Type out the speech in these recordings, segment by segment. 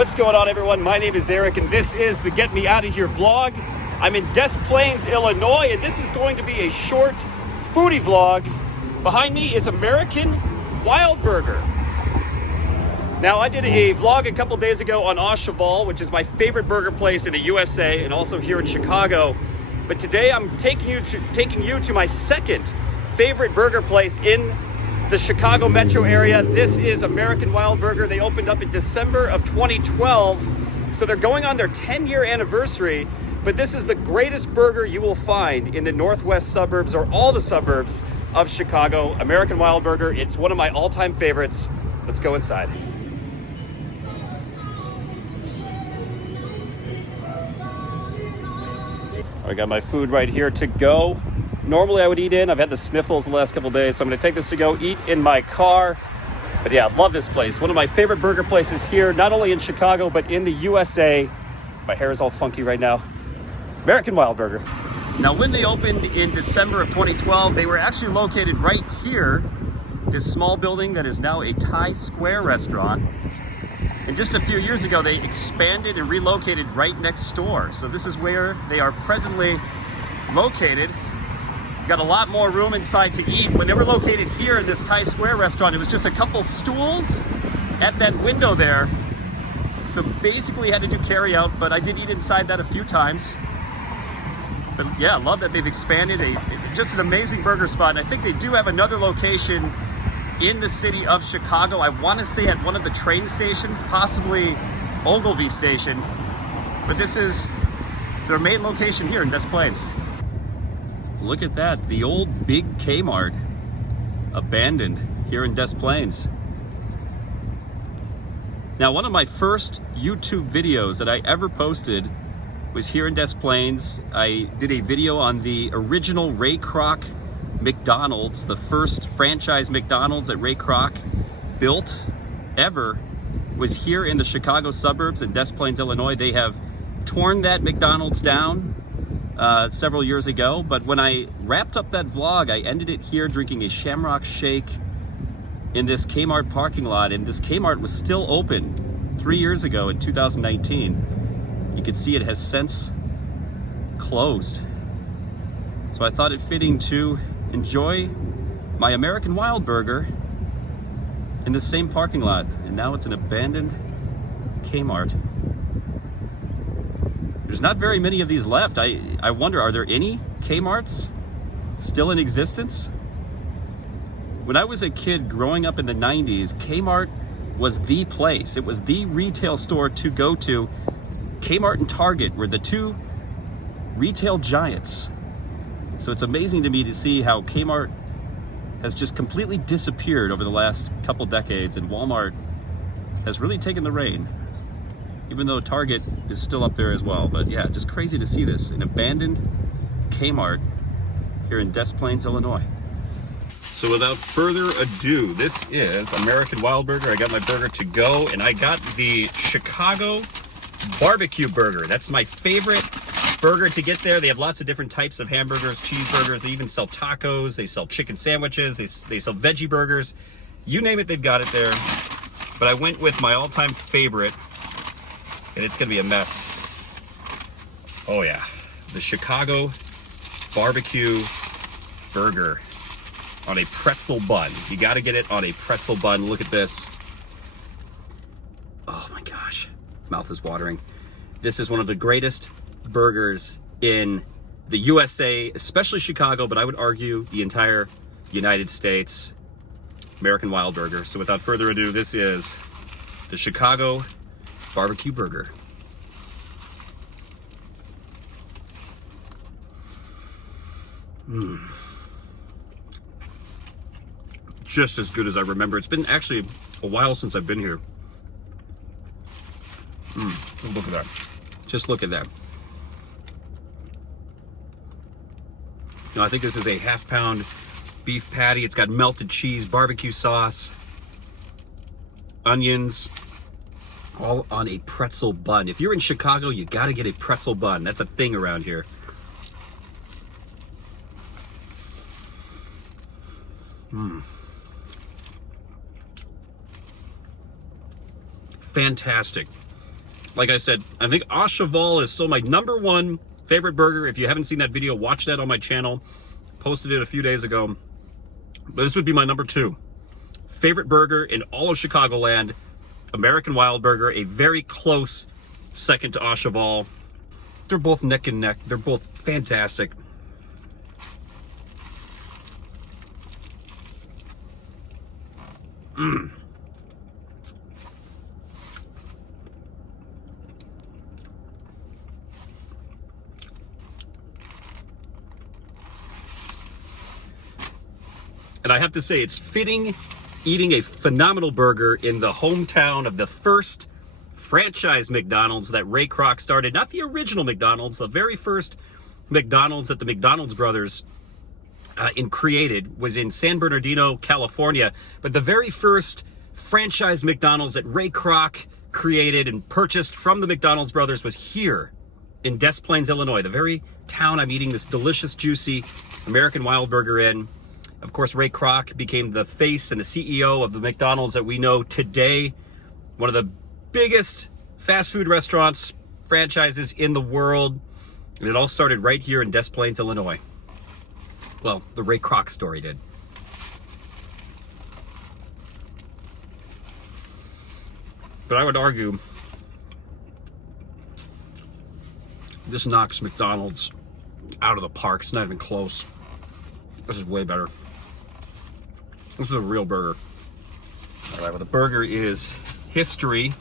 What's going on, everyone? My name is Eric, and this is the Get Me Out of Here vlog. I'm in Des Plaines, Illinois, and this is going to be a short foodie vlog. Behind me is American Wildburger. Now, I did a vlog a couple days ago on Au Cheval, which is my favorite burger place in the USA and also here in Chicago. But today I'm taking you to my second favorite burger place in the Chicago metro area. This is American Wildburger. They opened up in December of 2012, so they're going on their 10-year anniversary, but this is the greatest burger you will find in the northwest suburbs or all the suburbs of Chicago. American Wildburger, it's one of my all-time favorites. Let's go inside. I got my food right here to go. Normally I would eat in. I've had the sniffles the last couple days, so I'm gonna take this to go eat in my car. But yeah, love this place. One of my favorite burger places here, not only in Chicago, but in the USA. My hair is all funky right now. American Wildburger. Now, when they opened in December of 2012, they were actually located right here, this small building that is now a Thai Square restaurant. And just a few years ago, they expanded and relocated right next door. So this is where they are presently located. Got a lot more room inside to eat. When they were located here in this Thai Square restaurant, it was just a couple stools at that window there. So basically had to do carry out, but I did eat inside that a few times. But yeah, I love that they've expanded. Just an amazing burger spot. And I think they do have another location in the city of Chicago. I want to say at one of the train stations, possibly Ogilvy Station. But this is their main location here in Des Plaines. Look at that, the old big Kmart, abandoned here in Des Plaines. Now, one of my first YouTube videos that I ever posted was here in Des Plaines. I did a video on the original Ray Kroc McDonald's, the first franchise McDonald's that Ray Kroc built ever was here in the Chicago suburbs in Des Plaines, Illinois. They have torn that McDonald's down several years ago, but when I wrapped up that vlog, I ended it here drinking a Shamrock Shake in this Kmart parking lot, and this Kmart was still open 3 years ago in 2019. You can see it has since closed. So I thought it fitting to enjoy my American Wildburger in the same parking lot, and now it's an abandoned Kmart. There's not very many of these left. I wonder, are there any Kmarts still in existence? When I was a kid growing up in the 90s, Kmart was the place. It was the retail store to go to. Kmart and Target were the two retail giants. So it's amazing to me to see how Kmart has just completely disappeared over the last couple decades, and Walmart has really taken the reign, even though Target is still up there as well. But yeah, just crazy to see this, an abandoned Kmart here in Des Plaines, Illinois. So without further ado, this is American Wildburger. I got my burger to go, and I got the Chicago barbecue burger. That's my favorite burger to get there. They have lots of different types of hamburgers, cheeseburgers. They even sell tacos. They sell chicken sandwiches. They sell veggie burgers. You name it, they've got it there. But I went with my all-time favorite, and it's gonna be a mess. Oh yeah, the Chicago barbecue burger on a pretzel bun. You gotta get it on a pretzel bun. Look at this. Oh my gosh, mouth is watering. This is one of the greatest burgers in the USA, especially Chicago, but I would argue the entire United States. American Wildburger. So without further ado, this is the Chicago barbecue burger. Just as good as I remember. It's been actually a while since I've been here. Look at that. Just look at that. I think this is a half-pound beef patty. It's got melted cheese, barbecue sauce, onions, all on a pretzel bun. If you're in Chicago, you gotta get a pretzel bun. That's a thing around here. Fantastic. Like I said, I think au cheval is still my #1 favorite burger. If you haven't seen that video, watch that on my channel. Posted it a few days ago. But this would be my #2 favorite burger in all of Chicagoland. American Wildburger, a very close second to au cheval. They're both neck and neck. They're both fantastic. And I have to say, it's fitting eating a phenomenal burger in the hometown of the first franchise McDonald's that Ray Kroc started. Not the original McDonald's, the very first McDonald's that the McDonald's brothers created was in San Bernardino, California. But the very first franchise McDonald's that Ray Kroc created and purchased from the McDonald's brothers was here in Des Plaines, Illinois, the very town I'm eating this delicious, juicy American Wildburger in. Of course, Ray Kroc became the face and the CEO of the McDonald's that we know today. One of the biggest fast food restaurants, franchises in the world. And it all started right here in Des Plaines, Illinois. Well, the Ray Kroc story did. But I would argue this knocks McDonald's out of the park. It's not even close. This is way better. This is a real burger. All right, well, the burger is history.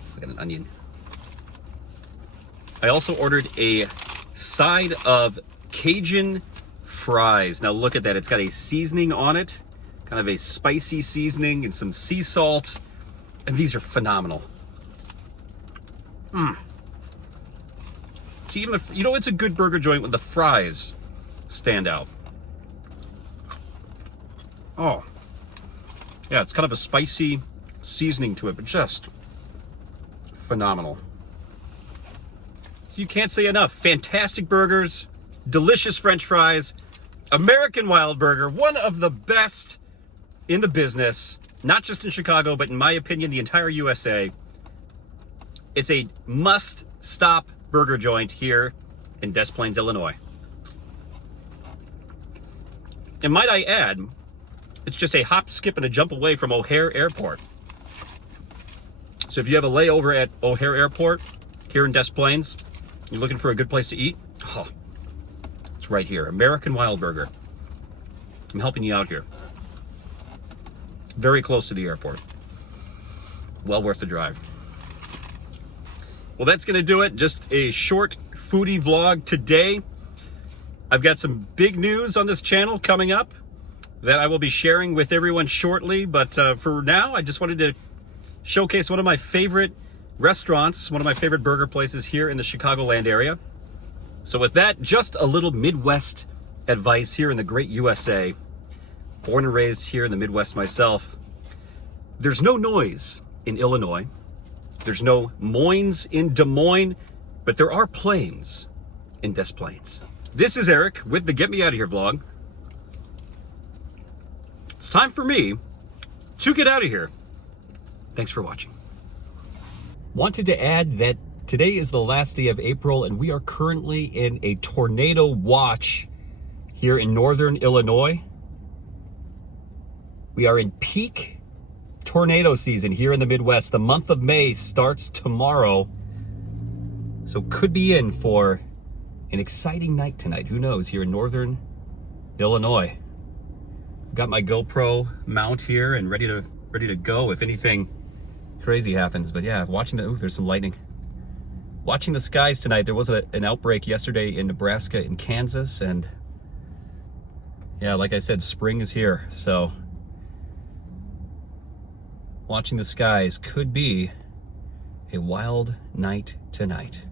Let's look at an onion. I also ordered a side of Cajun fries. Now look at that. It's got a seasoning on it, kind of a spicy seasoning and some sea salt. And these are phenomenal. See, even it's a good burger joint when the fries stand out. Oh, yeah, it's kind of a spicy seasoning to it, but just phenomenal. So you can't say enough. Fantastic burgers, delicious French fries, American Wildburger, one of the best in the business, not just in Chicago, but in my opinion, the entire USA. It's a must-stop burger joint here in Des Plaines, Illinois. And might I add, it's just a hop, skip, and a jump away from O'Hare Airport. So if you have a layover at O'Hare Airport here in Des Plaines, you're looking for a good place to eat, it's right here, American Wildburger. I'm helping you out here. Very close to the airport. Well worth the drive. Well, that's going to do it. Just a short foodie vlog today. I've got some big news on this channel coming up that I will be sharing with everyone shortly. But for now, I just wanted to showcase one of my favorite restaurants, one of my favorite burger places here in the Chicagoland area. So with that, just a little Midwest advice here in the great USA. Born and raised here in the Midwest myself. There's no noise in Illinois. There's no Moines in Des Moines, but there are planes in Des Plaines. This is Eric with the Get Me Out of Here vlog. It's time for me to get out of here. Thanks for watching. Wanted to add that today is the last day of April and we are currently in a tornado watch here in northern Illinois. We are in peak tornado season here in the Midwest. The month of May starts tomorrow. So could be in for an exciting night tonight. Who knows, here in northern Illinois. Got my GoPro mount here and ready to go if anything crazy happens. But yeah, watching there's some lightning. Watching the skies tonight. There was an outbreak yesterday in Nebraska and Kansas, and yeah, like I said, spring is here. So watching the skies could be a wild night tonight.